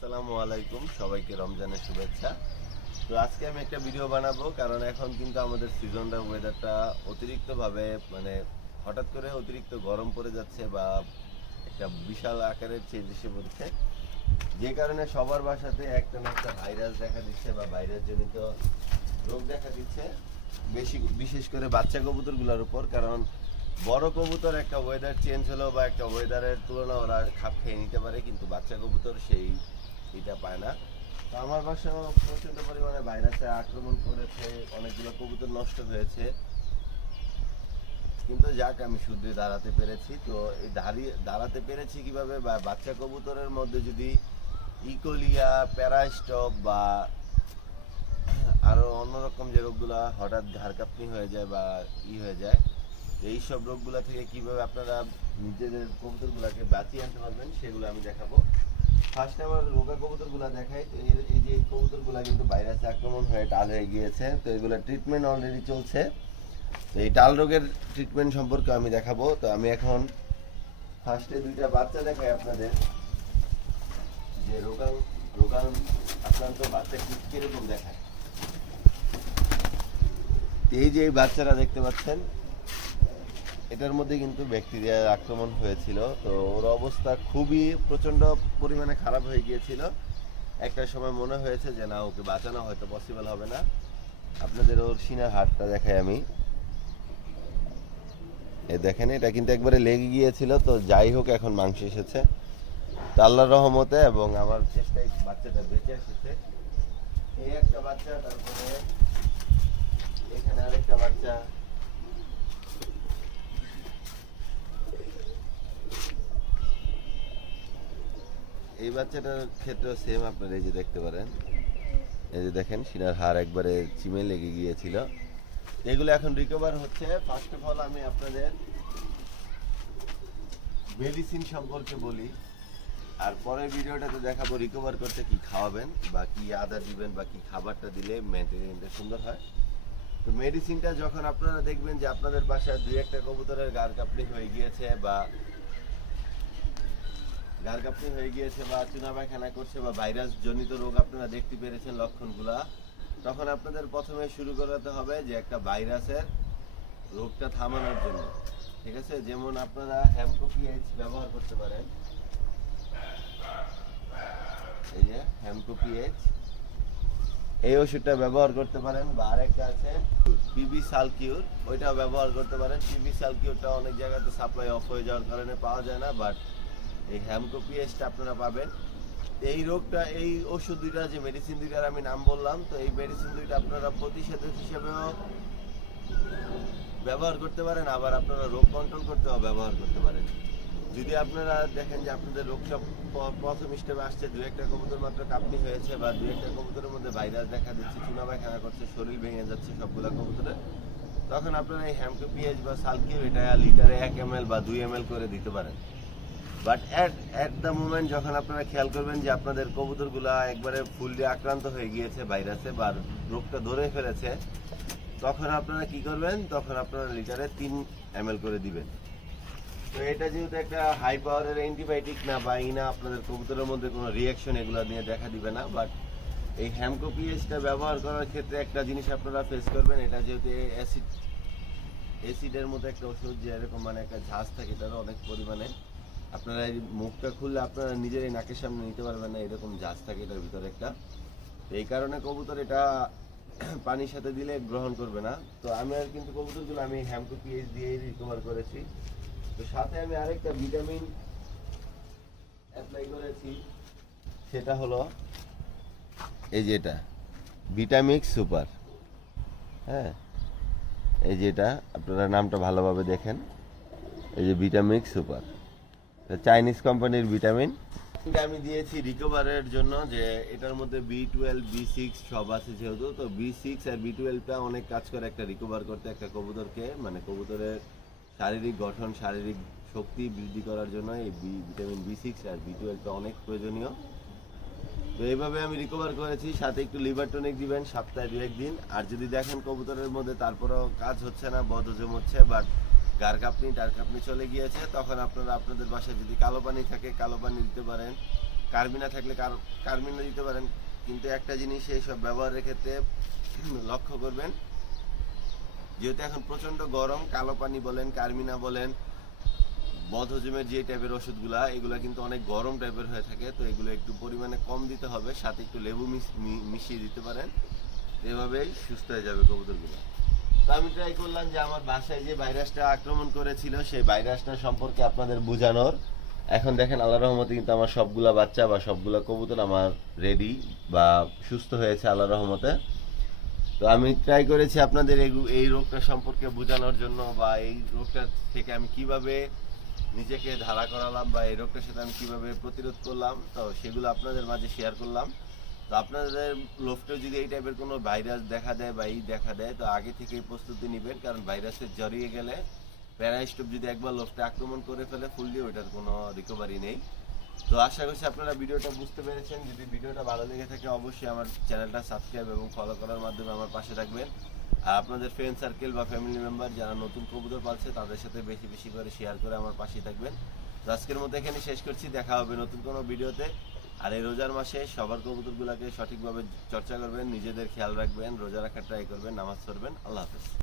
আসসালামু আলাইকুম, সবাইকে রমজানের শুভেচ্ছা। তো আজকে আমি একটা ভিডিও বানাবো, কারণ এখন কিন্তু আমাদের সিজনটা ওয়েদারটা অতিরিক্তভাবে হঠাৎ করে অতিরিক্ত গরম পড়ে যাচ্ছে বা একটা বিশাল আকারের চেঞ্জ এসে পড়ছে, যে কারণে সবার বাসাতে একটা না একটা ভাইরাস দেখা দিচ্ছে বা ভাইরাস জনিত রোগ দেখা দিচ্ছে, বিশেষ করে বাচ্চা কবুতরগুলোর উপর। কারণ বড় কবুতর একটা ওয়েদার চেঞ্জ হলো বা একটা ওয়েদারের তুলনা ওরা খাপ খেয়ে নিতে পারে, কিন্তু বাচ্চা কবুতর সেই এটা পায় না। তো আমার বাসাও প্রচণ্ড পরিমাণে ভাইরাসে আক্রমণ করেছে, অনেকগুলো কবুতর নষ্ট হয়েছে, কিন্তু যাক আমি শুধু দাঁড়াতে পেরেছি। তো এই দাঁড়াতে পেরেছি কিভাবে, বা বাচ্চা কবুতরের মধ্যে যদি ইকোলিয়া, প্যারাস্টপ বা আরো অন্যরকম যে রোগগুলা হঠাৎ ঘাড় কাঁপনি হয়ে যায় বা হয়ে যায়, এই সব রোগগুলা থেকে কিভাবে আপনারা নিজেদের কবুতরগুলাকে বাঁচিয়ে আনতে পারবেন সেগুলো আমি দেখাবো। ফার্স্টে আমার রোগা কবুতরগুলা দেখাই। তো এই যে কবুতরগুলা কিন্তু ভাইরাসে আক্রমণ হয়ে টাল হয়ে গিয়েছে, তো এগুলো ট্রিটমেন্ট অলরেডি চলছে। তো এই টাল রোগের ট্রিটমেন্ট সম্পর্কে আমি দেখাবো। তো আমি এখন ফার্স্টে দুইটা বাচ্চা দেখাই আপনাদের, যে রোগান আক্রান্ত বাচ্চা কিরকম দেখায়। এই যে এই বাচ্চারা দেখতে পাচ্ছেন, এটার মধ্যে কিন্তু ব্যাকটেরিয়ার আক্রমণ হয়েছিল। তো ওর অবস্থা খুবই প্রচণ্ড পরিমাণে খারাপ হয়ে গিয়েছিল। একটা সময় মনে হয়েছে যে না, ওকে বাঁচানো হয়তো পসিবল হবে না। আপনাদের ওর সিনার হাড়টা দেখাই আমি। দেখেন, এটা কিন্তু একবারে লেগে গিয়েছিল। তো যাই হোক, এখন মাংস এসেছে তো আল্লাহর রহমতে, এবং আমার চেষ্টায় বাচ্চাটা বেঁচে এসেছে। এই একটা বাচ্চা, তারপরে এখানে আরেকটা বাচ্চা। এই বাচ্চাটার ক্ষেত্রেও সেম, আপনারা এই যে দেখতে পারেন, এই যে দেখেন সিনার হাড় একবারে চিমে লেগে গিয়েছিল। এগুলো এখন রিকভার হচ্ছে। ফার্স্ট অফ অল আমি আপনাদের মেডিসিন সম্পর্কে বলি, আর পরের ভিডিওটাতে দেখাবো রিকভার করতে কি খাওয়াবেন বা কি আদা দিবেন বা কি খাবারটা দিলে মেনটেনেন্সটা সুন্দর হয়। তো মেডিসিনটা যখন আপনারা দেখবেন যে আপনাদের বাসায় দুই একটা কবুতরের ঘাড় কাঁপনি হয়ে গিয়েছে বা চুনা পায়খানা করছে বা ভাইরাস জনিত রোগ আপনারা দেখতে পেরেছেন লক্ষণগুলা, তখন আপনাদের প্রথমে শুরু করাতে হবে যে একটা ভাইরাসের রোগটা থামানোর জন্য। ঠিক আছে, যেমন আপনারা হ্যামকোপিএইচ ব্যবহার করতে পারেন। এই যে হ্যামকোপিএইচ, এই ওষুধটা ব্যবহার করতে পারেন। বা আরেকটা আছে পিবি সালকিউর, ওইটাও ব্যবহার করতে পারেন। পিবি সালকিউরটা অনেক জায়গাতে সাপ্লাই অফ হয়ে যাওয়ার কারণে পাওয়া যায় না, বাট এই হ্যামকোপিএসটা আপনারা পাবেন। এই রোগটা, এই ওষুধ দুইটা, যে মেডিসিন দুইটার আমি নাম বললাম, তো এই মেডিসিন দুইটা আপনারা প্রতিষেধক হিসেবেও ব্যবহার করতে পারেন, আবার আপনারা রোগ কন্ট্রোল করতেও ব্যবহার করতে পারেন। যদি আপনারা দেখেন যে আপনাদের রোগটা প্রথম স্টেপে আসছে, দু একটা কবুতর মাত্র কাঁপনি হয়েছে বা দু একটা কবুতরের মধ্যে ভাইরাস দেখা দিচ্ছে, চুনা পায়খানা করছে, শরীর ভেঙে যাচ্ছে সবগুলা কবুতরে, তখন আপনারা এই হ্যামকোপিএইচ বা সালকিউ এটা লিটারে 1 ml বা 2 ml করে দিতে পারেন। বাট অ্যাট দ্য মোমেন্ট যখন আপনারা খেয়াল করবেন যে আপনাদের কবুতরগুলা একবারে ফুললি আক্রান্ত হয়ে গিয়েছে ভাইরাসে বা রোগটা ধরে ফেলেছে, তখন আপনারা কি করবেন, তখন আপনারা লিটারে 3 ml করে দিবেন। তো এটা যেহেতু একটা হাই পাওয়ারের অ্যান্টিবায়োটিক না বা না, আপনাদের কবুতরের মধ্যে কোনো রিয়াকশন এগুলো নিয়ে দেখা দিবে না। বাট এই হ্যামকোপিএসটা ব্যবহার করার ক্ষেত্রে একটা জিনিস আপনারা ফেস করবেন, এটা যেহেতু অ্যাসিডের মতো একটা ওষুধ, যে এরকম একটা ঝাঁজ থাকে তার অনেক পরিমাণে, আপনারা এই মুখটা খুললে আপনারা নিজের নাকের সামনে নিতে পারবেন না, এরকম ঝাঁজ থাকে এটার ভিতরে একটা। তো এই কারণে কবুতর এটা পানির সাথে দিলে গ্রহণ করবে না। তো আমি কিন্তু কবুতরগুলো আমি হ্যামকোপিএইচ দিয়েই রিকভার করেছি। তো সাথে আমি আরেকটা ভিটামিন অ্যাপ্লাই করেছি, সেটা হলো এই যে এটা ভিটামিক্স সুপার। হ্যাঁ, এই যে এটা আপনারা নামটা ভালোভাবে দেখেন, এই যে ভিটামিক্স সুপার, চাইনিজ কোম্পানির ভিটামিন। এটা আমি দিয়েছি রিকভারের জন্য, যে এটার মধ্যে B12 B6 সব আছে যেহেতু, তো B6 আর B12টা অনেক কাজ করে একটা রিকভার করতে, একটা কবুতরকে কবুতরের শারীরিক গঠন, শারীরিক শক্তি বৃদ্ধি করার জন্য এই ভিটামিন B6 আর B12টা অনেক প্রয়োজনীয়। তো এইভাবে আমি রিকভার করেছি। সাথে একটু লিভার টনিক দিবেন সপ্তাহে 2-1 দিন। আর যদি দেখেন কবুতরের মধ্যে তারপরেও কাজ হচ্ছে না, বদহজম হচ্ছে, বাট গার কাঁপনি টার কাঁপনি চলে গিয়েছে, তখন আপনারা আপনাদের বাসায় যদি কালো পানি থাকে কালো পানি দিতে পারেন, কার্মিনা থাকলে কার্মিনা দিতে পারেন, কিন্তু একটা জিনিস এইসব ব্যবহারের ক্ষেত্রে লক্ষ্য করবেন, যেহেতু এখন প্রচন্ড গরম, কালো পানি বলেন, কার্মিনা বলেন, বদহজমের যে টাইপের ওষুধগুলা, এগুলা কিন্তু অনেক গরম টাইপের হয়ে থাকে, তো এগুলো একটু পরিমাণে কম দিতে হবে, সাথে একটু লেবু মিশিয়ে দিতে পারেন, এভাবেই সুস্থ হয়ে যাবে কবুতরগুলো। তো আমি ট্রাই করলাম যে আমার বাসায় যে ভাইরাসটা আক্রমণ করেছিল সেই ভাইরাসটা সম্পর্কে আপনাদের বোঝানোর। এখন দেখেন আল্লাহর রহমতে কিন্তু আমার সবগুলা বাচ্চা বা সবগুলা কবুতর আমার রেডি বা সুস্থ হয়েছে আল্লাহর রহমতে। তো আমি ট্রাই করেছি আপনাদের এই রোগটা সম্পর্কে বোঝানোর জন্য, বা এই রোগটা থেকে আমি কিভাবে নিজেকে ধারা করালাম বা এই রোগটার সাথে আমি কিভাবে প্রতিরোধ করলাম, তো সেগুলো আপনাদের মাঝে শেয়ার করলাম। তো আপনাদের লোফটেও যদি এই টাইপের কোনো ভাইরাস দেখা দেয় বা এই দেখা দেয়, তো আগে থেকেই প্রস্তুতি নেবেন, কারণ ভাইরাসে জড়িয়ে গেলে প্যারাস্টোপ যদি একবার লোফটে আক্রমণ করে ফেলে ফুললি, ওইটার কোনো রিকভারি নেই। তো আশা করছি আপনারা ভিডিওটা বুঝতে পেরেছেন। যদি ভিডিওটা ভালো লেগে থাকে অবশ্যই আমার চ্যানেলটা সাবস্ক্রাইব এবং ফলো করার মাধ্যমে আমার পাশে থাকবেন। আর আপনাদের ফ্রেন্ড সার্কেল বা ফ্যামিলি মেম্বার যারা নতুন কবুতর পালছে তাদের সাথে বেশি বেশি করে শেয়ার করে আমার পাশে থাকবেন। তো আজকের মতো এখানে শেষ করছি, দেখা হবে নতুন কোনো ভিডিওতে। আর এই রোজার মাসে সবার কবুতরগুলোকে সঠিকভাবে চর্চা করবেন, নিজেদের খেয়াল রাখবেন, রোজা রাখার ট্রাই করবেন, নামাজ পড়বেন। আল্লাহ হাফেজ।